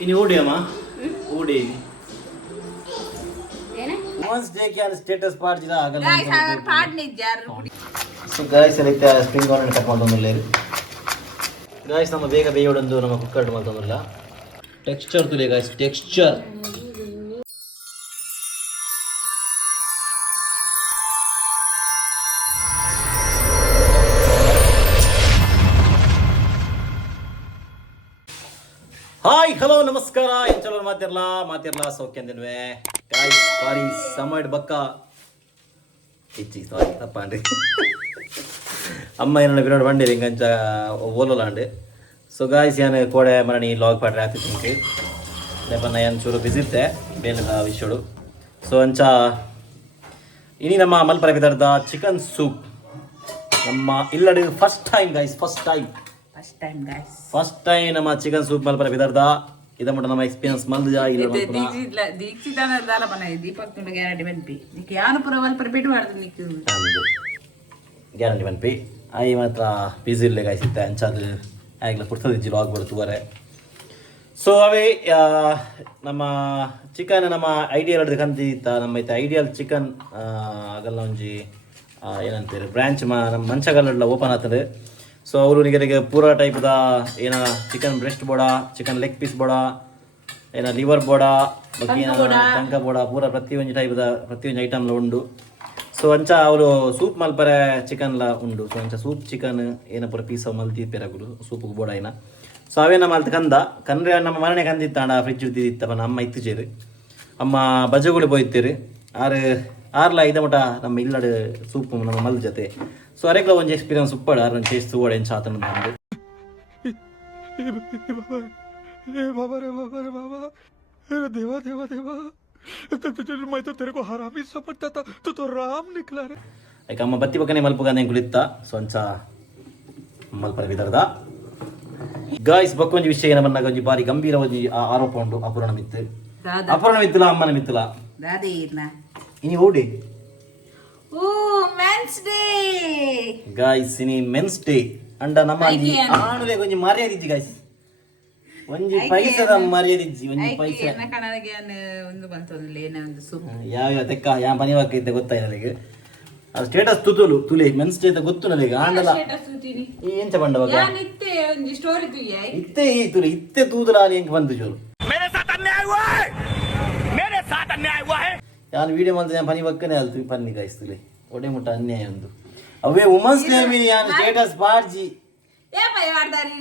ಇನ್ನು ಓಡಿಯಮ್ಮ ಓಡಿ ವುಮೆನ್ಸ್ ಡೇ ಗೆ ಸ್ಟೇಟಸ್ ಪಾಡ್ಜಿದ ಆಗಲ್ಲ ಸೊ ಗಾಯ್ಸ್ ಅದಕ್ಕೆ ಸ್ಪ್ರಿಂಗ್ ಆನಿಯನ್ ಕಟ್ ಮಾಡ್ತೊಂದಿಲ್ಲ ಗಾಯ್ಸ್ ನಮ್ಮ ಬೇಗ ಬೇಯೋಡೊಂದು ನಮ್ಮ ಕುಕ್ಕರ್ ಮಾಡ್ತೊಂದಿಲ್ಲ ಟೆಕ್ಸ್ಚರ್ ತುಲೆ ಗಾಯ್ಸ್ ಟೆಕ್ಸ್ಚರ್ ಹಾಯ್ ಹಲೋ ನಮಸ್ಕಾರ ಏನು ಚಲೋ ಮಾತಿರ್ಲಾ ಸೌಖ್ಯ ಅಂದಿನ್ವೆ ಗಾಯ್ಸ್ ಸಾರಿ ಸಮಡ್ ಬಕ್ಕ ಇಚ್ಚಿ ಸಾರಿ ತಪ್ಪಂಡ್ರಿ ಅಮ್ಮ ಏನೋ ವಿರಾಟ್ ಬಂಡಿರಿ ಹಿಂಗಂಚ ಓಲೋಲಾಂಡ್ ಸೊ ಗಾಯ್ಸ್ ಏನು ಕೋಡೆ ಮರಣಿ ಲಾಗ್ ಪಾಡ್ರೆ ಆತಿ ತಿಂಕಿ ಲೇಪನ್ನ ಏನು ಚೂರು ಬಿಸಿ ಇತ್ತೆ ಬೇಲೆ ವಿಷಯಡು ಸೊ ಅಂಚ ಇನಿ ನಮ್ಮ ಮಲ್ಪರ ಬಿದರ್ದ ಚಿಕನ್ ಸೂಪ್ ನಮ್ಮ ಇಲ್ಲಡಿ ಫಸ್ಟ್ ಟೈಮ್ ನಮ್ಮ ಚಿಕನ್ ಸೂಪ್ ಮಲ್ಪರ ಬಿದರ್ದ ಇದ ಮಟ್ಟ ನಮ್ಮ ಎಕ್ಸ್ಪೀರಿಯನ್ಸ್ ಮಂದ ಇಲ್ಲ ಗ್ಯಾರಂಟಿ ಬನ್ಪಿ ಐ ಮಾತ್ರ ಪೀಸ್ ಇಲ್ಲೇ ಗಾಯ್ಸಿತ್ತೆ ಅಂಚಾದ ಆಗ್ಲ ಪುಡ್ತದಿಜ್ಜಿ ಲಾಗ್ ಬರ್ತುವರೆ ಸೊ ಅವೇ ನಮ್ಮ ಚಿಕನ್ ನಮ್ಮ ಐಡಿಯಲ್ ಹಿಡಿದು ಕಂತಿತ್ತ ನಮ್ಮ ಐತೆ ಐಡಿಯಲ್ ಚಿಕನ್ ಆಗಲ್ಲ ಒಂಜಿ ಏನಂತೀರಿ ಬ್ರಾಂಚ್ ನಮ್ಮ ಮಂಚಗಲ್ಲ ಓಪನ್ ಆಗ್ತದೆ ಸೊ ಅವರು ನಿಗರಿಗೆ ಪೂರ ಟೈಪ್ದ ಏನ ಚಿಕನ್ ಬ್ರೆಸ್ಟ್ ಬೋಡ ಚಿಕನ್ ಲೆಗ್ ಪೀಸ್ ಬೋಡ ಏನ ಲಿವರ್ ಬೋಡ ಟಂಕ ಬೋಡ ಪೂರ ಪ್ರತಿಯೊಂದು ಟೈಪ್ದ ಪ್ರತಿಯೊಂದು ಐಟಮ್ಲ ಉಂಡು ಸೊ ಅಂಚ ಅವರು ಸೂಪ್ ಮಲ್ಪರೆ ಚಿಕನ್ಲ ಉಂಡು ಸೊ ಅಂಚ ಸೂಪ್ ಚಿಕನ್ ಏನ ಪೂರ ಪೀಸ್ ಮಲ್ತಿ ಪೆರಗುಡು ಸೂಪ್ ಬೋಡ ಏನ ಸೊ ಅವೇನ ಮಲ್ತು ಕಂದ್ರೆ ನಮ್ಮ ಮರಣೆ ಕಂದಿತ್ತಾಂಡ ಫ್ರಿಜ್ ಇದ್ದಿತ್ತಪ್ಪ ನಮ್ಮ ಇತ್ತಿಚೇರಿ ಅಮ್ಮ ಬಜಗುಳಿ போய்ತೀರಿ ಆರ್ಲ ಇದ ಮಟ ನಮ್ಮ ಇಲ್ಲಡು ಸೂಪ್ ನಮ್ಮ ಮಲ್ ಜೊತೆ ಸೊ ಅರೆಕ್ಲ ಒಂಜಿ ಎಕ್ಸ್ಪೀರಿಯನ್ಸ್ ಉಪ್ಪಡ ಆರ್ನ ಟೇಸ್ಟ್ ಓಡೆ ಎಂಚ ಆತನ ಬಂದು देवा देवा देवा मैं तो तेरे को हरामी समझता था तू तो राम निकला रे ಐಕ ಅಮ್ಮ ಬತ್ತಿ ಬಕ್ಕನೆ ಮಲ್ಪಗನೆ ಕುಳಿತ್ತ ಸೊ ಅಂಚ ಮಲ್ಪರ ಬಿದರ್ದ ಗಾಯ್ಸ್ ಬಕ್ಕೊಂಜಿ ವಿಷಯ ಏನ ಬಂದಾಗ ಒಂಜಿ ಬಾರಿ ಗಂಭೀರ ಒಂಜಿ ಆರೋಪ ಉಂಡು ಅಪೂರ್ಣ ಮಿತ್ತಲ ಅಮ್ಮನ ಮಿತ್ತಲ ಇನಿ ಓಡಿ ಗಾಯ್ಸ್ ಇನಿ ಮೆನ್ಸ್ ಡೇ ಅಂಡ ನಮ್ಮ ಆಣುಲೆ ಒಂಜಿ ಮರ್ಯಾದಿಜ್ಜಿ ಗಾಯ್ಸ್ ಒಂಜಿ ಪೈಸದ ಮರ್ಯಾದಿಜ್ಜಿ ಒಂಜಿ ಪೈಸೆ ಯಾವ ತೆಕ್ಕ ಯಾ ಪನಿವಾಕ ಇದ್ದ ಗೊತ್ತಾಯ್ತು ನನಗೆ ಅದು ಸ್ಟೇಟಸ್ ತುಲೆ ಮೆನ್ಸ್ ಡೇ ಗೊತ್ತು ನನಗೆ ಆಂಡಲ ಎಂಚ ಬಂಡವಾಗ ಇತ್ತೆ ಈ ತುಲೆ ಇತ್ತೆ ತೂದುಲ ಹೆಂಗೆ ಬಂದು ಜೋರು ಯಾರು ವಿಡಿಯೋ ಮಾಡಿದ್ರೆ ನಾನು ಪನಿ ಬಕ್ಕನೆ ಅಲ್ತು ಪನ್ನಿ ಕಾಯಿಸ್ತಲೆ ಒಡೆ ಮುಟ್ಟ ಅನ್ಯಾಯ ಒಂದು ಅವೇ ವುಮೆನ್ಸ್ ಡೇ ಮೀನಿ ಯಾರು ಸ್ಟೇಟಸ್ ಪಾಡ್ಜಿ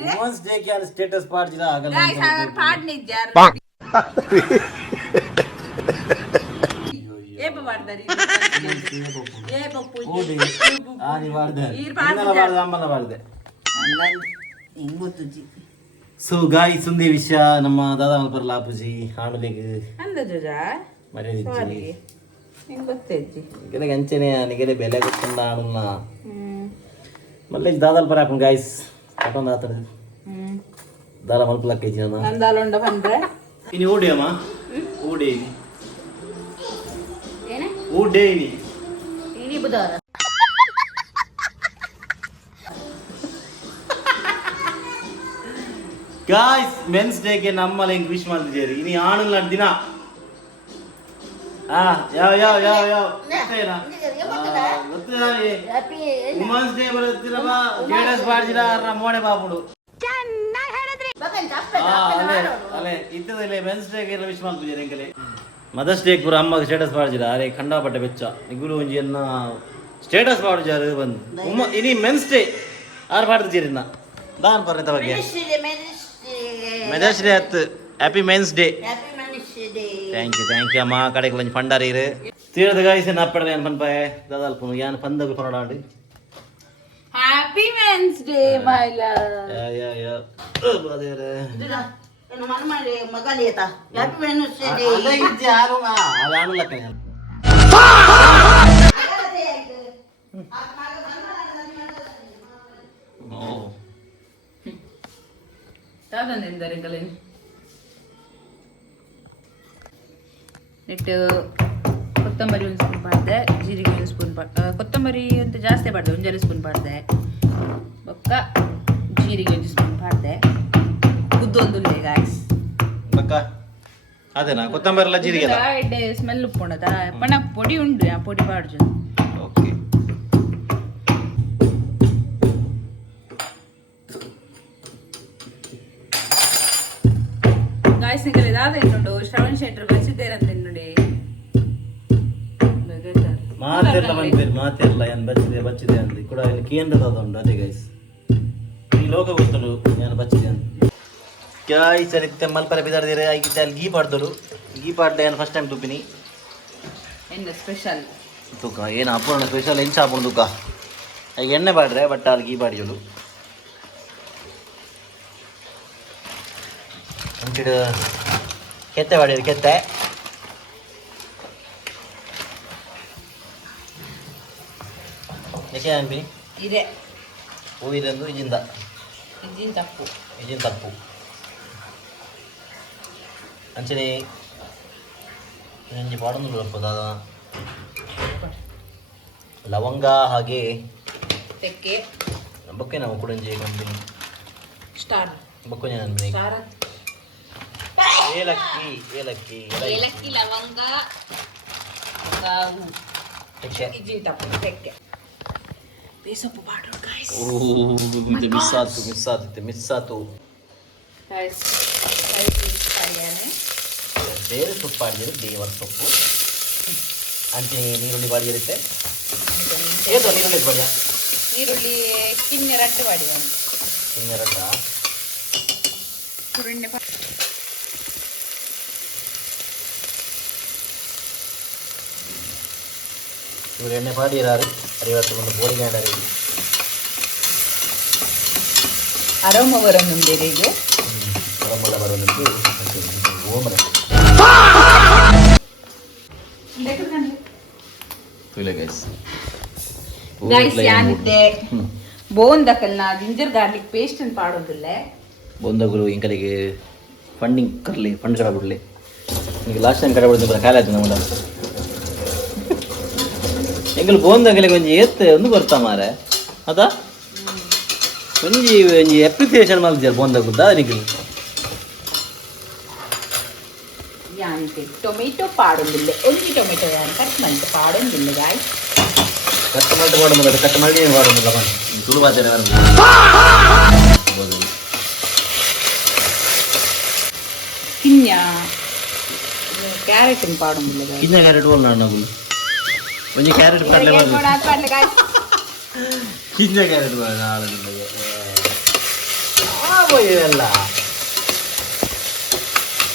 ವುಮೆನ್ಸ್ ಡೇ ಯಾರು ಸ್ಟೇಟಸ್ ಪಾಡ್ಜಿದ ಆಗಲ್ಲ ಸೊ ಗಾಯ್ ಸುಂದಿ ವಿಷಯ ನಮ್ಮ ದಾದಾ ಮಲ್ಪರ್ ಲಾಪುಜಿ ಆಮೇಲೆ ಮರ್ಯಾದೆ ಅಂಚನೆ ನಿಗಲೆ ಬೆಲೆ ಗೊತ್ತಂದ ಆಡುನ್ನ ಮಲ್ಲೆ ದಾದಾಲ್ ಪರ ಹಾಕೊಂಡು ಗಾಯ್ಸ್ ಕಟ್ಟೊಂದು ಆತಡ ದಾಲ ಮಲ್ಪಲಕ್ಕ ಇಜ್ಜಿ ಇನಿ ಓಡಿಯಮ್ಮ ಓಡಿ ಓಡೇನಿ ಗಾಯ್ಸ್ ಮೆನ್ಸ್ ಡೇಗೆ ನಮ್ಮಲ್ಲಿ ಹೆಂಗ್ ವಿಶ್ ಮಾಡ್ತಿದ್ದೀರಿ ಇನಿ ಆಣಲ್ಲ ದಿನ ವುಮೆನ್ಸ್ ಡೇ ಬರುತ್ತಿರವ ಸ್ಟೇಟಸ್ ಪಾಡ್ಜಿರ ಮೋಣೆ ಬಾಬುಡು ಅಲೆ ಇತ್ತದಲ್ಲೇ ಮೆನ್ಸ್ ಡೇಗೆ ಎಲ್ಲ ವಿಶ್ ಮಾಡ್ತಿದ್ದೀರಿ ಹೆಂಗಲೆ ಮದರ್ಸ್ ಡೇ ಪೂರ ಅಮ್ಮಗೆ ಸ್ಟೇಟಸ್ ಪಾಡ್ಜಿರ ಅರೆ ಖಂಡಾಪಟ್ಟೆ ಬೆಚ್ಚ ನಿಗುಲು ಒಂಜಿಯನ್ನ ಸ್ಟೇಟಸ್ ಪಾಡ್ಜಾರು ಬಂದು ಇನಿ ಮೆನ್ಸ್ ಡೇ ಆರು ಪಾಡ್ತಿದ್ದೀರಿ ನಾ ದಾನ್ ಬರ್ರೆ ಬಗ್ಗೆ ಮೆದರ್ಸ್ ಡೇ ಅತ್ತು happy men's day thank you ಅಮ್ಮ ಕಡೆಗೆ ಒಂಜಿ ಪಂಡಾರಿ ಇರು ತೀರದ ಗಾಯಿಸಿ ನಪ್ಪಡ್ರೆ ಏನು ಪನ್ಪಾಯ ದಾದಲ್ಪ ಏನು ಪಂದಗಳು ಕೊನೋಡಾಂಡು happy men's day my love ಯಾ ಬದೇರೆ ಮಗಲಿಯತ ಹ್ಯಾಪಿ ಮೆನ್ಸ್ ಡೇ ಅಲ್ಲ ಇಜ್ಜಿ ಯಾರು ಆನು ಲಕ್ಕ ಓ ಯಾವ್ದಂದ್ರೆ ಗಲೆ ನೆಟ್ಟು ಕೊತ್ತಂಬರಿ ಒಂದು ಸ್ಪೂನ್ ಪಾಡ್ದೆ ಜೀರಿಗೆ ಒಂದು ಸ್ಪೂನ್ ಕೊತ್ತಂಬರಿ ಅಂತ ಜಾಸ್ತಿ ಪಾಡ್ದೆ ಒಂಜೆರಡು ಸ್ಪೂನ್ ಪಾಡ್ದೆ ಬೊಕ್ಕ ಜೀರಿಗೆ ಒಂದು ಸ್ಪೂನ್ ಪಾಡ್ದೆ ಉದ್ದು ಒಂದು ಗಾಯ್ಸ್ ಬೊಕ್ಕ ಅದೇನಾ ಕೊತ್ತಂಬರಿ ಎಲ್ಲ ಜೀರಿಗೆ ಅಲ್ಲ ಎಡ್ಡೆ ಸ್ಮೆಲ್ ಉಪ್ಪುಂಡದ ಪಣ ಪೊಡಿ ಉಂಡು ಆ ಪೊಡಿ ಪಾಡ್ಜು ಓಕೆ ಗಾಯ್ಸ್ ನಿಂಗೆ ಇದಾದ ಶ್ರವಣ್ ಶೆಟ್ಟರ್ ಬಚ್ಚಿದ್ದೇರಂತ ನೋಡಿ ಮಾತೆಲ್ಲ ಬಂದ್ಬೇರು ಮಾತೆಲ್ಲ ಏನು ಬಚ್ಚಿದೆ ಅಂದ್ರಿ ಕೂಡ ಇಲ್ಲಿ ಕೇಂದ್ರದ ಉಂಟು ಅದೇ ಗೈಸ್ ಈ ಲೋಕ ಗೊತ್ತಲು ಏನು ಬಚ್ಚಿದೆ ಅಂತ ಗೈಸ್ ಅದಕ್ಕೆ ಮಲ್ಪರ ಬಿದ್ದಾಡಿದ್ರೆ ಆಗಿದ್ದೆ ಅಲ್ಲಿ ಗೀ ಪಾಡ್ದೆ ಏನು ಫಸ್ಟ್ ಟೈಮ್ ತುಪ್ಪಿನಿ ಏನು ಸ್ಪೆಷಲ್ ತೂಕ ಏನು ಅಪೂರ್ಣ ಸ್ಪೆಷಲ್ ಹೆಂಚು ಹಾಕೊಂಡು ತೂಕ ಈಗ ಎಣ್ಣೆ ಪಾಡ್ರೆ ಬಟ್ ಅಲ್ಲಿ ಗೀ ಪಾಡಿಯೋದು ಅಂಚಿಡು ಕೆತ್ತೆ ಪಾಡಿಯೋದು ಕೆತ್ತೆ ಯಾಕೆ ಅನ್ಬಿ ಇದೆ ಹೂ ಇದೊಂದು ಇಜಿಂದ ಇಜಿನ ತಪ್ಪು ಅಂಚನೆ ನಂಜಿ ಪಾಡೊಂದು ಬರ್ಬೋದಾದ ಲವಂಗ ಹಾಗೆ ತೆಕ್ಕೆ ಬೊಕ್ಕೆ ನಾವು ಕುಡಂಜಿ ಕಂಪನಿ ಸ್ಟಾರ್ ಬೊಕ್ಕೊಂಜ ಕಂಪನಿ ಸ್ಟಾರ್ ಏಲಕ್ಕಿ ಏಲಕ್ಕಿ ಏಲಕ್ಕಿ ಲವಂಗ ತೆಕ್ಕೆ ಇಜಿನ್ ತಪ್ಪು ತೆಕ್ಕೆ ಬೇಸೊಪ್ಪು ಬಾಡು ಗಾಯ್ಸ್ ಮಿಸ್ ಆತು ಗಾಯ್ಸ್ ಬೇರೆ ಸೊಪ್ಪು ಪಾಡಿದ್ರೆ ದೇವರ ಸೊಪ್ಪು ಅಂಚೆ ನೀರುಳ್ಳಿ ಬಾಡಿರುತ್ತೆ ಏದು ನೀರುಳ್ಳಿ ಬಾಡಿಯ ಈರುಳ್ಳಿ ಕಿನ್ನೆರಟ್ಟು ಬಾಡಿ ಇನ್ನೆರಡ ಸುರುಣ್ಣೆ ಇವರು ಎಣ್ಣೆ ಪಾಡಿರಾರು ಅರಿವತ್ತು ಒಂದು ಬೋಡಿ ಗ್ಯಾಂಡರಿ ಅರೋಮ ಬರೋನುಂಡೆ ಇದು ಹೊರಮಲ್ಲ ಬರೋದಕ್ಕೆ ಓಮನೆ ತುಲೆ ಗೈಸ್ ಗೈಸ್ ಯಾನಿದ್ದೆ ಬೋಂದಕಲ್ನ ಜಿಂಜರ್ ಗಾರ್ಲಿಕ್ ಪೇಸ್ಟ್ ಅಂತ ಪಾಡೋದಿಲ್ಲ ಬಂದವರು ಇಂಕಲಿಗೆ ಫಂಡಿಂಗ್ ಕರ್ಲಿ ಫಂಡ್ ಕಡ ಬಿಡ್ಲಿ ಈಗ ಲಾಸ್ಟ್ ಟೈಮ್ ಕಡ ಬಿಡ್ತೀನಿ ಕಾಲ ಆಯ್ತು ನಮ್ಮಲ್ಲ ಎಂಗಲ್ ಬೋಂದಗಲಿಗೆ ಒಂಜಿ ಏತ್ ಒಂದು ಬರ್ತಾ ಮಾರೆ ಅದಾ ಒಂಜಿ ಒಂಜಿ ಅಪ್ರಿಸಿಯೇಷನ್ ಮಾಡ್ತಿದ್ದಾರೆ ಬೋಂದಗುದ್ದ ಅದಕ್ಕೆ ಯಾನಿದ್ದೆ ಟೊಮೆಟೊ ಪಾಡೋದಿಲ್ಲ ಒಂಜಿ ಟೊಮೆಟೊ ಯಾರು ಕಟ್ ಮಾಡಿ ಪಾಡೋದಿಲ್ಲ ಗಾಯ್ಸ್ ಕಟ್ ಮಾಡಿ ಮಾಡೋದು ಕಟ್ ಮಾಡಿ ಮಾಡೋದಿಲ್ಲ ಬನ್ನಿ ಸುಲಭಾಚಾರ ಕಿನ್ಯ ಕ್ಯಾರೆಟ್ ಪಾಡೋದಿಲ್ಲ ಕಿನ್ನ ಕ್ಯಾರೆಟ್ ಬೋಲ್ ನಾನು ಒಂಜಿ ಕ್ಯಾರೆಟ್ ಪಡ್ಲೆ ಕಿನ್ನ ಕ್ಯಾರೆಟ್ ನಾಳೆಲ್ಲ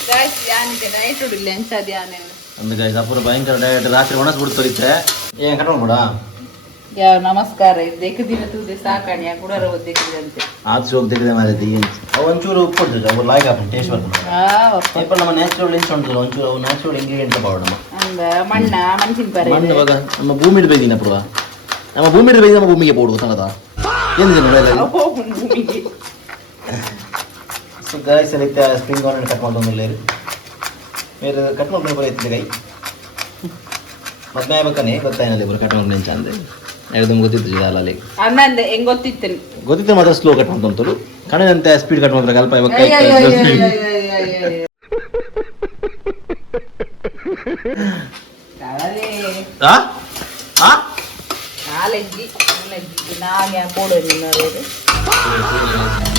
ಗಾಯ್ಸ್ ಯಾನಿದ್ದೆ ನೈಟ್ ಉಡಿಲ್ಲ ಎಂಚದ ಯಾನೆ ಒಂದು ಗೈಸ್ ಅಪೂರ ಭಯಂಕರ ಡಯಟ್ ರಾತ್ರಿ ಒಣಸ್ಬಿಡ್ತು ತೊರಿತೆ ಏನು ಕಟ್ಕೊಂಡು ಕೂಡ ಯಾವ ನಮಸ್ಕಾರ ಇದು ದಿನ ತೂದೆ ಸಾಕಾಣಿ ಆ ಕುಡರ ಓದಿದಂತೆ ಆಚೆ ಹೋಗಿ ತೆಗೆದ ಮಾರೈತಿ ಅವು ಒಂಚೂರು ಉಪ್ಪು ಕೊಡ್ತಿದ್ರು ಅವು ಲಾಯ್ಕ್ ಹಾಕೊಂಡು ಟೇಸ್ಟ್ ಬರ್ತದೆ ಸ್ವಲ್ಪ ನಮ್ಮ ನ್ಯಾಚುರಲ್ ಇಂಚ್ ಉಂಟು ಒಂಚೂರು ಅವು ನ್ಯಾಚುರಲ್ ಇಂಗ್ರೀಡಿಯೆಂಟ್ ಪೌಡರ್ ಅಂದ ಮಣ್ಣ ಮಣ್ಣಿನ ಪರ ಮಣ್ಣು ಇವಾಗ ನಮ್ಮ ಭೂಮಿ ಬೇಯ್ದಿನ ಪುರ ನಮ್ಮ ಭೂಮಿ ಬೇಯ್ದು ನಮ್ಮ ಭೂಮಿಗೆ ಪೌಡು ಗೊತ್ತಾಗದ ಏನಿದೆ ನೋಡಲ್ಲ ಸೊ ಗಾಯ್ಸ್ ಅದಕ್ಕೆ ಸ್ಪ್ರಿಂಗ್ ಆನಿಯನ್ ಕಟ್ ಮಾಡ್ಕೊಂಡ್ಮೇಲೆ ಬೇರೆ ಕಟ್ ಮಾಡ್ಕೊಂಡು ಬರೀತಿದ್ದೆ ಕೈ ಮತ್ತೆ ಬೇಕನೆ ಗೊತ್ತಾಯಿನಲ್ಲಿ ಬರೋ ಕಟ್ ಮಾಡ್ಕೊಂಡು ಅಂದೆ ಹೇಳ್ದು ಗೊತ್ತಿತ್ತು ಅಲ್ಲಿ ಅನ್ನಂದೆ ಹೆಂಗ್ ಗೊತ್ತಿತ್ತು ಗೊತ್ತಿತ್ತು ಮಾತ್ರ ಸ್ಲೋ ಕಟ್ ಮಾಡ್ಕೊಂತರು ಕಣದಂತೆ ಸ್ಪೀಡ್ ಕಟ್ ಮಾಡಿದ್ರೆ ಅಲ್ಪ ಇವಾಗ ಕೈ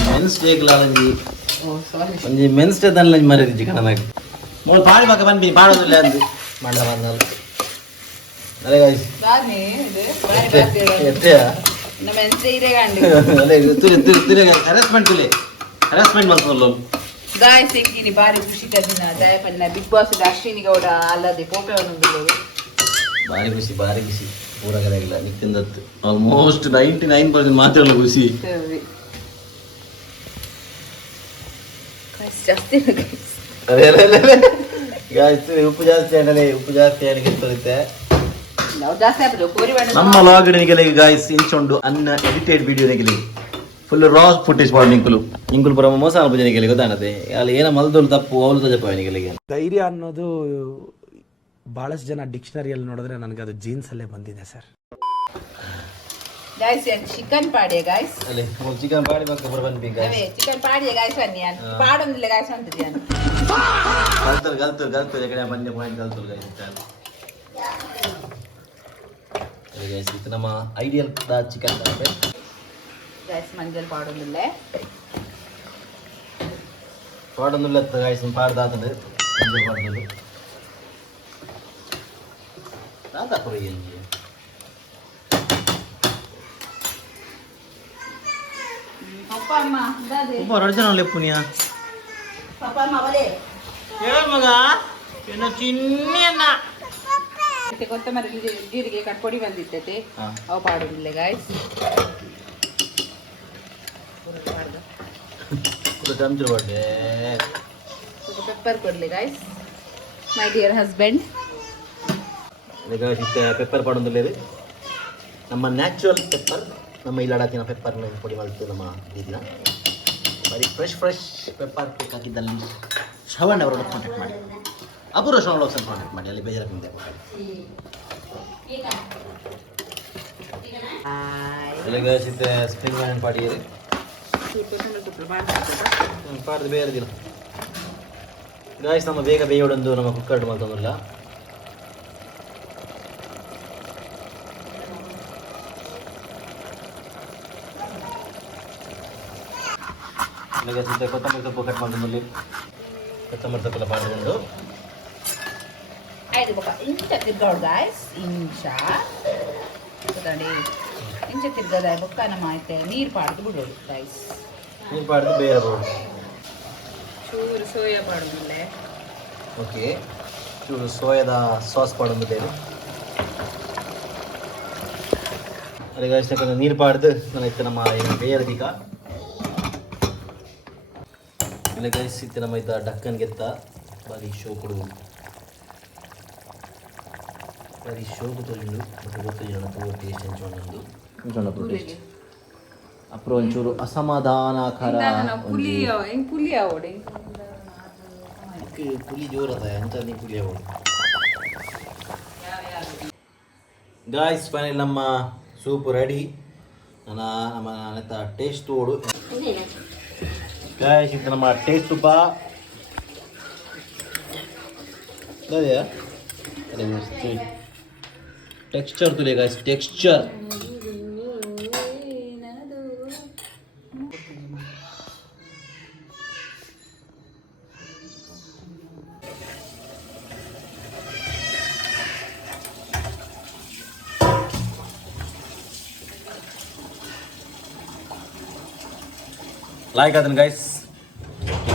ಮೆನ್ಸ್ ಡೇಗ್ಲಾಲಂಜಿ ಒಂಜಿ ಮೆನ್ಸ್ ಡೇ ದನ್ಲಂಜಿ ಮರಿದಿಜ್ಜಿ ಕಣನಾಗಿ ಮೂಲ ಪಾಡಿ ಪಕ್ಕ ಬಂದ್ಬಿ ಪಾಡೋದಿಲ್ಲ ಅಂದು ಮಂಡ ಬಂದಲ್ಲ ಅದೇ ಗಾಯ್ಸ್ ಎತ್ತೆಯಾ ಅಲ್ಲೇ ಹರಾಸ್ಮೆಂಟ್ ತುಲೆ ಹರಾಸ್ಮೆಂಟ್ ಮಾಡ್ತಾರಲ್ಲ ಗಾಯ್ ಸಿಕ್ಕಿನಿ ಬಾರಿ ಖುಷಿ ಕದಿನ ದಯಪನ್ನ ಬಿಗ್ ಬಾಸ್ ಅಶ್ವಿನಿ ಗೌಡ ಅಲ್ಲದೆ ಪೋಪೆ ಭಾರಿ ಖುಷಿ ಪೂರ ಕರೆಯಾಗಿಲ್ಲ ನಿಕ್ಕಿಂದತ್ತು ಆಲ್ಮೋಸ್ಟ್ 99% ಮಾತ್ರ ಖುಷಿ ಜಾಸ್ತಿ ಉಪ್ಪು ಜಾಸ್ತಿ ಆಡಲೆ ಬರುತ್ತೆ ಜಾಸ್ತಿ ನಮ್ಮ ಲಾಗಿನಿಗೆಲ್ಲ ಗಾಯ್ಸ್ ಇಂಚೊಂಡು ಅನ್ನ ಎಡಿಟೆಡ್ ವಿಡಿಯೋ ನೆಗೆಲಿ ಫುಲ್ ರಾ ಫುಟೇಜ್ ಪಾಡ್ ಇಂಕುಲು ಪುರ ಮೋಸ ಅಲ್ಪಜನಿಗೆ ಗೊತ್ತಾಣತೆ ಅಲ್ಲಿ ಏನೋ ಮಲ್ದೋಳು ತಪ್ಪು ಅವಳು ತಜಪ್ಪ ಅವನಿಗೆ ಧೈರ್ಯ ಅನ್ನೋದು ಬಹಳಷ್ಟು ಜನ ಡಿಕ್ಷನರಿಯಲ್ಲಿ ನೋಡಿದ್ರೆ ನನಗೆ ಅದು ಜೀನ್ಸ್ ಅಲ್ಲೇ ಬಂದಿದೆ ಸರ್ गाइस चिकन पाड़े गाइस ಅಲೆ ಚಿಕನ್ ಪಾಡಿ ಬಗ್ಗೆ ಬರ ಬಂದಿ ಗಾಯ್ಸ್ ಚಿಕನ್ ಪಾಡಿಯ गाइस ಬನ್ನಿ ಪಾಡೊಂದಿಲ್ಲ गाइस ಅಂತ ಗಲ್ತರು ಎಕಡೆ ಬಂದೆ ಪಾಯಿಂಟ್ ಗಲ್ತರು ಗೈಸ್ ಇದು ನಮ್ಮ ಐಡಿಯಲ್ ಚಿಕನ್ ಗೈಸ್ ಮಂಜಲ್ ಪಾಡೋದಿಲ್ಲ ಪಾಡೊಂದುಲ್ಲ ಗೈಸ್ ಪಾಡ್ದಾತಂದು ಮಂಜಲ್ ಪಾಡ್ದು ನಾಲ್ಕು ಪಪ್ಪ ಅಮ್ಮ ದಾದೆ ತುಂಬ ರಡ್ಜನ ಲೆಪ್ಪುನಿಯಾ ಪಪ್ಪ ಅಮ್ಮ ಅವಲೇ ಹೇಳ ಮಗ ಏನೋ ಚಿನ್ನಿಯನ್ನ ಮತ್ತೆ ಕೊತ್ತಂಬರಿ ಜೀರಿಗೆ ಕಟ್ಪೊಡಿ ಬಂದಿರ್ತೈತೆ ಅವು ಪಾಡೋದಿಲ್ಲ ಗಾಯ್ಸ್ ಚಮಚರು ಬಡ್ಡೆ ಸ್ವಲ್ಪ ಪೆಪ್ಪರ್ ಕೊಡಲಿ guys my dear husband pepper ಪಾಡೊಂದಿಲ್ಲ ಇದು ನಮ್ಮ ನ್ಯಾಚುರಲ್ ಪೆಪ್ಪರ್ ನಮ್ಮ ಇಲ್ಲಾಡತ್ತಿನ ಪೆಪ್ಪರ್ನ ಪುಡಿ ಮಾಡ್ತೀವಿ ನಮ್ಮ ಇದನ್ನ ಬರೀ ಫ್ರೆಶ್ ಪೆಪ್ಪರ್ ಕೇಕ್ ಹಾಕಿದ್ದಲ್ಲಿ ಶ್ರವಣ್ ಅವರನ್ನು ಕಾಂಟ್ಯಾಕ್ಟ್ ಮಾಡಿ ಅಪೂರ್ವ ಶ್ರವಣ್ ಅವ್ರನ್ನ ಕಾಂಟ್ಯಾಕ್ಟ್ ಮಾಡಿ ಅಲ್ಲಿ ಬೇಜಾರಾಗ್ತಿದೆ ಸಿತ್ತೆ ಸ್ಪ್ರಿಂಗ್ ಆ್ಯಂಡ್ ಪಾಡಿಯರಿ ಪಾಡ್ದು ಬೇರೆದಿಲ್ಲ ಗಾಯ್ಸ್ ನಮ್ಮ ಬೇಗ ಬೇಯೋಡೊಂದು ನಮ್ಮ ಕುಕ್ಕರ್ ಮಾಡ್ತಂದಿಲ್ಲ ಸಿತ್ತೆ ಕೊತ್ತಂಬರಿ ಸೊಪ್ಪು ಕಟ್ ಮಾಡ್ತಂದಲ್ಲಿ ಕೊತ್ತಂಬರಿ ಸೊಪ್ಪೆಲ್ಲ ಮಾಡಿಕೊಂಡು ಆಯ್ತು ಬಾಬಾ ಇಂಚ ತಿರ್ಗಾಡು ಗಾಯ್ಸ್ ಇಂಚ ಇಂಚ ತಿರ್ಗದ ಬೊಕ್ಕ ನಮ್ಮ ಆಯ್ತು ನೀರು ಪಾಡ್ದು ಬಿಡೋದು ಗಾಯ್ಸ್ ನೀರು ಪಾಡ್ದು ಬೇರೆ ರೋಡ್ ಚೂರು ಸೋಯಾ ಪಾಡೋದಿಲ್ಲ ಓಕೆ ಚೂರು ಸೋಯಾದ ಸಾಸ್ ಪಾಡೊಂದಿದ್ದೇನೆ ಅದೇ ಗಾಯ್ಸ್ ನೀರು ಪಾಡ್ದು ನಾನು ಇತ್ತು ನಮ್ಮ ಬೇರೆ ದೀಕ ಇಲ್ಲ ಗೈಸ್ ಇತ್ತು ನಮ್ಮ ಇದ್ದ ಡಕ್ಕನ್ ಗೆತ್ತ ಬಾರಿ ಶೋ ಕೊಡುವುದು ಬಾರಿ ಶೋಕು ತೊಗೊಂಡು ಮತ್ತು ಗೊತ್ತು ಜನ ತುಂಬ ಟೇಸ್ಟ್ ಹಂಚೊಂಡು ಟೇಸ್ಟ್ ಅಪ್ರ ಒಂಚೂರು ಅಸಮಾಧಾನಕರ ಪುಲಿ ಜೋರದ ಎಂತ ನೀ ಪುಲಿ ಅವಳು ಗಾಯ್ಸ್ ಫೈನಲ್ ನಮ್ಮ ಸೂಪ್ ರೆಡಿ ನಮ್ಮ ಟೇಸ್ಟ್ ಓಡು ಗಾಯ್ಸ್ ಇದು ನಮ್ಮ ಟೇಸ್ಟ್ ತುಪ್ಪ ಟೆಕ್ಸ್ಚರ್ ತುಲೆ ಗಾಯ್ಸ್ ಟೆಕ್ಸ್ಚರ್ ಲಾಯ್ಕ್ ಅದನ್ನು ಗೈಸ್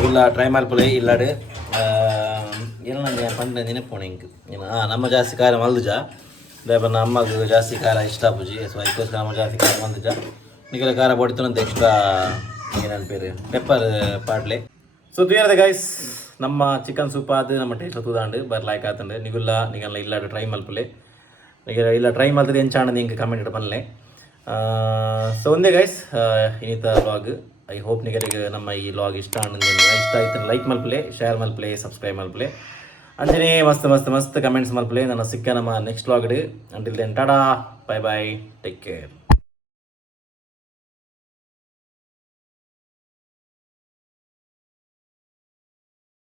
ಇಲ್ಲ ಟ್ರೈ ಮಾಡ್ಕೊಳ್ಳಿ ಇಲ್ಲಾಡು ಏನೋ ನನಗೆ ಪಂಡ ನೆನಪೋಣ ಹಿಂಗೆ ಏನು ನಮ್ಮ ಜಾಸ್ತಿ ಖಾರ ಮಲ್ದುಜ ಲೇಬರ್ ಅಮ್ಮಗೂ ಜಾಸ್ತಿ ಖಾರ ಇಷ್ಟ ಪೂಜಿ ಸೊ ಅದಕ್ಕೋಸ್ಕರ ನಮ್ಮ ಜಾಸ್ತಿ ಖಾರ ಮಲ್ದುಜ ನಿಗಲ ಖಾರ ಹೊಡಿತು ಎಕ್ಸ್ಟ್ರಾ ಏನಂತ ಪೇರು ಪೆಪ್ಪರ್ ಪಾಡ್ಲೆ ಸೊ ತೂಯರದ ಗೈಸ್ ನಮ್ಮ ಚಿಕನ್ ಸೂಪ್ ಅದು ನಮ್ಮ ಟೇಸ್ಟ್ ತೂದಾಂಡು ಲಾಯ್ಕ್ ಆತಂಡು ನಿಗುಲ್ಲ ನಿಗಲ್ಲ ಇಲ್ಲಾಡು ಟ್ರೈ ಮಲ್ಪಲೆ ನಿಗ ಇಲ್ಲ ಟ್ರೈ ಮಲ್ತದೆ ಎಂಚಾಂಡು ನಿಂಗೆ ಕಮೆಂಟ್ ಇಟ್ಟು ಬನ್ನಲೆ ಸೊ ಒಂದೇ ಗೈಸ್ ಇನ್ನಿತ ವ್ಲಾಗ್ ಐ ಹೋಪ್ ನಿಗರಿಗೆ ನಮ್ಮ ಈ ವ್ಲಾಗ್ ಇಷ್ಟ ಆಯ್ತು ಲೈಕ್ ಮಲ್ಪಲೆ ಶೇರ್ ಮಲ್ಪಲೆ ಸಬ್ಸ್ಕ್ರೈಬ್ ಮಲ್ಪಲೆ ಅಂಜನೇ ಮಸ್ತ್ ಕಮೆಂಟ್ಸ್ ಮಲ್ಪಲೆ ನನ್ನ ಸಿಕ್ಕ ನಮ್ಮ next vlog until then tata bye take care